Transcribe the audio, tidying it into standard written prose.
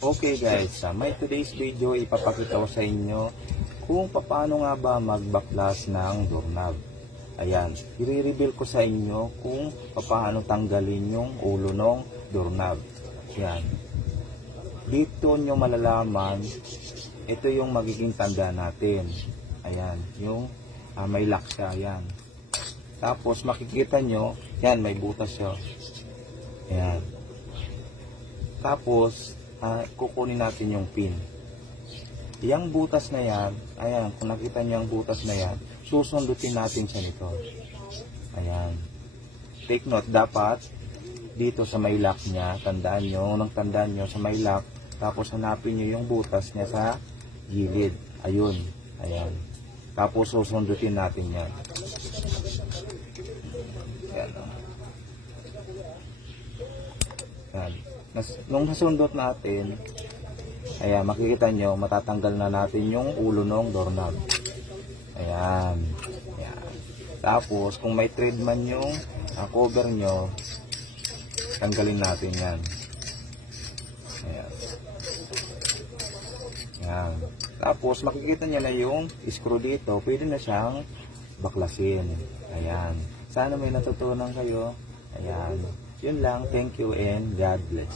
Okay guys, may today's video ipapakita ko sa inyo kung paano nga ba magbaklas ng doorknob. Ayan, i-reveal ko sa inyo kung paano tanggalin yung ulo ng doorknob. Ayan. Dito nyo malalaman, ito yung magiging tanda natin. Ayan, yung may lock siya. Ayan. Tapos makikita nyo, yan may butas siya. Ayan. Tapos, kukunin natin yung pin. Yang butas na yan, ayan, kung nakita nyo yung butas na yan, susundutin natin siya nito. Ayan. Take note, dapat dito sa may lock niya, tandaan nyo, unang tandaan nyo sa may lock, tapos hanapin nyo yung butas niya sa gilid. Ayun. Ayan. Tapos susundutin natin yan. Ayan. Ayan. Nung nasundot natin, ayan, makikita nyo, matatanggal na natin yung ulo ng doorknob. Ayan. Ayan. Tapos, kung may thread man yung cover nyo, tanggalin natin yan. Ayan. Ayan. Tapos, makikita nyo na yung screw dito, pwede na siyang baklasin. Ayan. Sana may natutunan kayo. Ayan. Yun lang. Thank you and God bless.